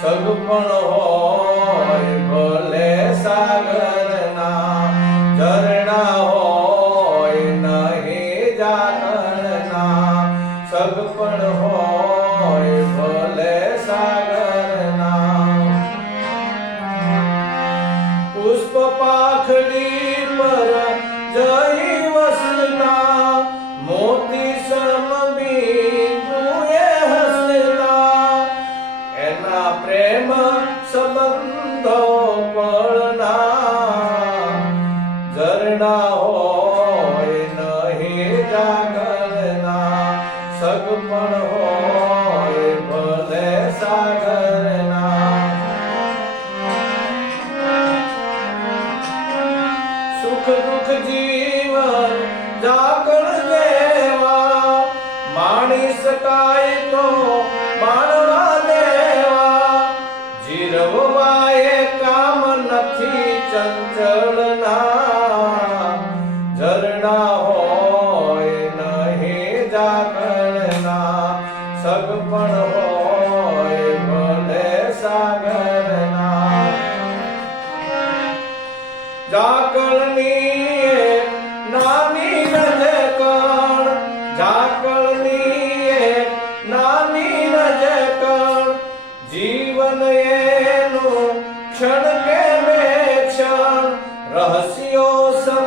સગપણ હોય, ભલે સાગરના, ઝરણા હોય, નહીં જાગરના સગપણ હોય, ભલે સાગરના. પુષ્પ પાખડી પર જઈ પ્રેમ સંબંધો પળના, ઝરણા હોય નહીં જાગરના સગપણ હોય ભલે સાગરના. સુખ દુઃખ જીવન જાગર દેવા માણી શકાય તો નહીં જાગરના સગપણ હોય ભલે સાગરના. ઝાકળની એક નાની રજકણ ઝાકળની નાની રહસ્યો સમ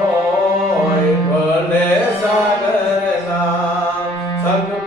હોય ભલે સાગરના સગ